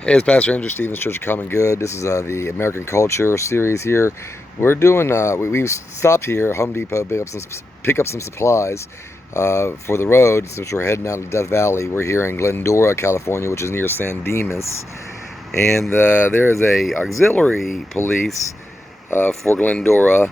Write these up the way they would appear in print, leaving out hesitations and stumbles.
Hey, it's Pastor Andrew Stevens, Church of Common Good. This is the American Culture series here. We're doing, we stopped here at Home Depot, pick up some supplies for the road since we're heading out to Death Valley. We're here in Glendora, California, which is near San Dimas. And there is a auxiliary police for Glendora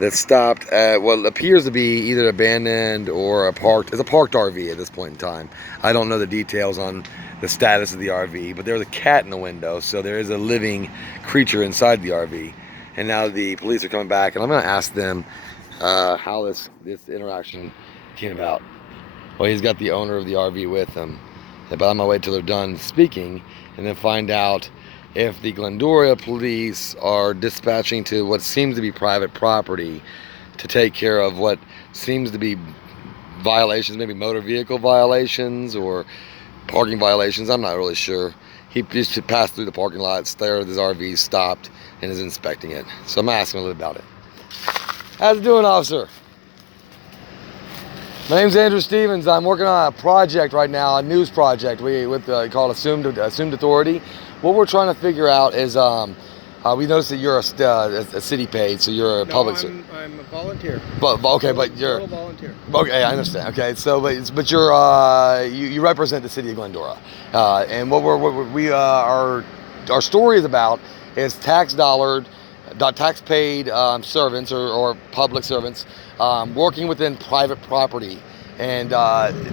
that stopped at what appears to be either abandoned or it's a parked RV at this point in time. I don't know the details on the status of the RV, but there was a cat in the window, so there is a living creature inside the RV. And now the police are coming back, and I'm going to ask them how this interaction came about. Well, he's got the owner of the RV with him, but I'm gonna wait till they're done speaking and then find out if the Glendora police are dispatching to what seems to be private property to take care of what seems to be violations, maybe motor vehicle violations or parking violations. I'm not really sure. He just passed through the parking lot, stared at his RV, stopped, and is inspecting it. So I'm asking a little about it. How's it doing, officer? My name's Andrew Stevens. I'm working on a project right now, a news project called Assumed Authority. What we're trying to figure out is we noticed that you're a city paid, so you're a public. I'm a volunteer. But you're a volunteer. Okay, I understand. Okay, so but you're you represent the city of Glendora, and our story is about is tax paid servants or public servants working within private property. And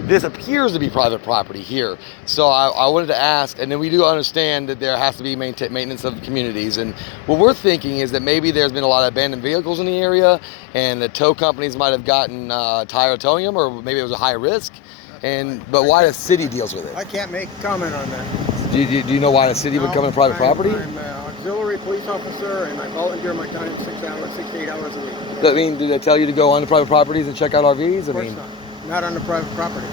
this appears to be private property here. So I wanted to ask, and then we do understand that there has to be maintenance of communities. And what we're thinking is that maybe there's been a lot of abandoned vehicles in the area, and the tow companies might have gotten tired of towing them, or maybe it was a high risk. But why the city deals with it? I can't make comment on that. Do you know why the city would come in private property? I'm an auxiliary police officer, and I volunteer my time 6 to 8 hours a week. I mean, did they tell you to go on to private properties and check out RVs? Of course not on the private property.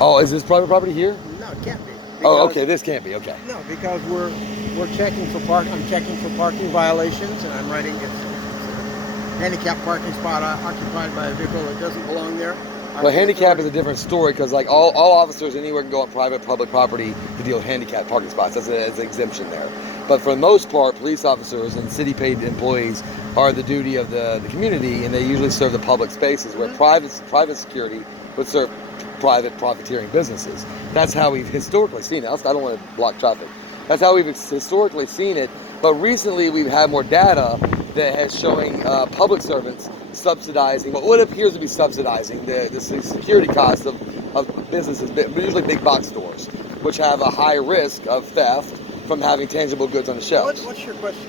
Oh, is this private property here? No, it can't be. Oh, okay. This can't be. Okay. No, because we're checking for I'm checking for parking violations, and I'm writing it's a handicapped parking spot occupied by a vehicle that doesn't belong there. Well, handicap is a different story because, like, all officers anywhere can go on public property to deal with handicapped parking spots. That's an exemption there. But for the most part, police officers and city-paid employees are the duty of the community, and they usually serve the public spaces where private security would serve private profiteering businesses. That's how we've historically seen it. I don't want to block traffic. That's how we've historically seen it. But recently, we've had more data that has showing public servants subsidizing what appears to be subsidizing the security costs of businesses, usually big box stores, which have a high risk of theft from having tangible goods on the shelves. What's your question?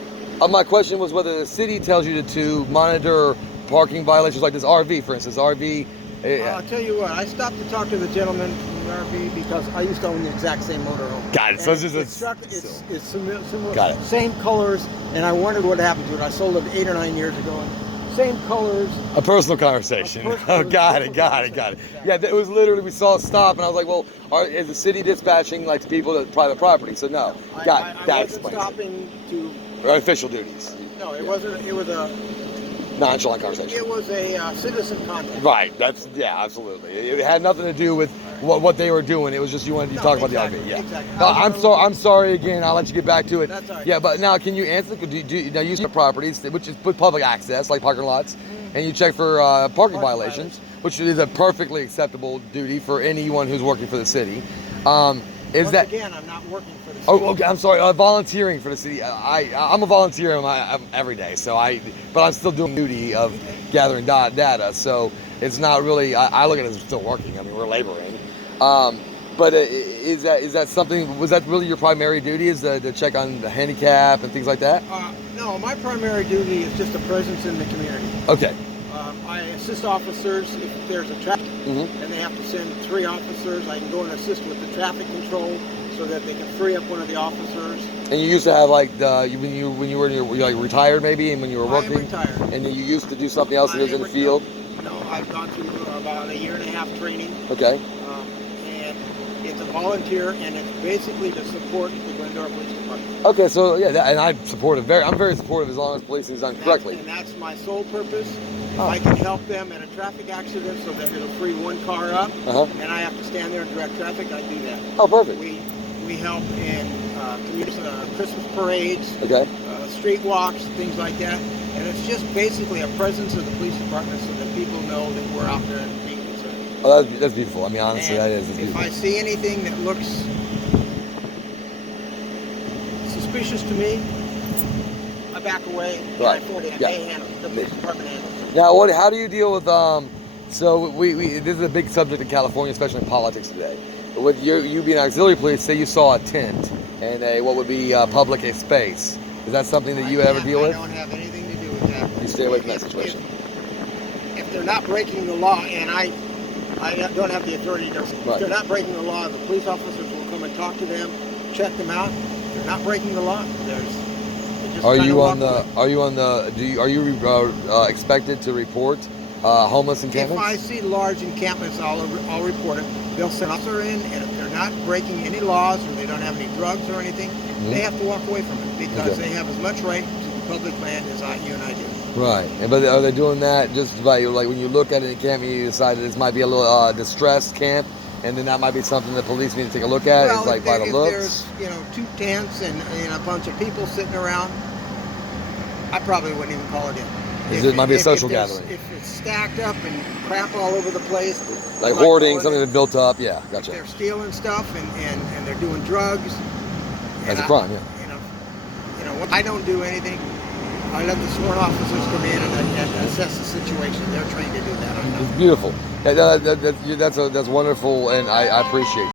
My question was whether the city tells you to monitor parking violations like this RV, for instance. RV. I'll tell you what. I stopped to talk to the gentleman from the RV because I used to own the exact same motorhome. Got it. So it's similar. Got it. Same colors, and I wondered what happened to it. I sold it 8 or 9 years ago. And same colors. A personal conversation. Oh, got it. Yeah, it was literally, we saw it stop, and I was like, well, is the city dispatching like people to private property? So no. I wasn't stopping to. Or official duties. No, it wasn't. It was a nonchalant conversation. It was a citizen contact. Right. Absolutely. It had nothing to do with what they were doing. It was just you wanted to talk about the RV. Yeah. Exactly. No, I'm sorry again. I'll let you get back to it. That's all right. Yeah, but now can you answer? Now you use properties, which is public access, like parking lots, and you check for parking violations, which is a perfectly acceptable duty for anyone who's working for the city. Again, I'm not working for the city. Oh, okay. I'm sorry. Volunteering for the city. I'm a volunteer every day, but I'm still doing duty of gathering data. So it's not really. I look at it as still working. I mean, we're laboring. But is that something? Was that really your primary duty? Is to check on the handicap and things like that? No, my primary duty is just a presence in the community. Okay. I assist officers if there's a traffic, and they have to send 3 officers. I can go and assist with the traffic control so that they can free up one of the officers. And you used to have when you were like retired maybe, and when you were working. I'm retired. And then you used to do something else that was in the field. No, I've gone through about 1.5 years training. Okay. And it's a volunteer, and it's basically to support the Glendora Police Department. Okay, so yeah, and I'm very supportive as long as policing is done correctly. And that's my sole purpose. If I can help them in a traffic accident so that it'll free one car up, and I have to stand there and direct traffic, I do that. Oh, perfect. We help in communities parades, Okay. street walks, things like that. And it's just basically a presence of the police department so that people know that we're out there and being concerned. Oh, that's beautiful. I mean, honestly, And that is. That's if beautiful. I see anything that looks suspicious to me, I back away and I forward it. They handle it. The police department handles it. Now, how do you deal with So we this is a big subject in California, especially in politics today. With you being auxiliary police, say you saw a tent and what would be public space. Is that something that you ever deal with? I don't have anything to do with that. You stay away from that situation. If they're not breaking the law, and I don't have the authority to, if they're not breaking the law, the police officers will come and talk to them, check them out. If they're not breaking the law, Are you expected to report homeless encampments? If I see large encampments, I'll report it. They'll send an officer in, and if they're not breaking any laws or they don't have any drugs or anything, they have to walk away from it because they have as much right to the public land as you and I do. Right, but are they doing that just by like when you look at an encampment, you decide that this might be a little distressed camp, and then that might be something the police need to take a look at? Well, it's like by the looks. There's 2 tents and a bunch of people sitting around, I probably wouldn't even call it in. It might be a social gathering. If it's stacked up and crap all over the place. Like hoarding, something that's built up, yeah, gotcha. If they're stealing stuff and they're doing drugs. That's a crime, yeah. I don't do anything. I let the sworn officers come in and assess the situation. They're trained to do that. It's beautiful. That's wonderful, and I appreciate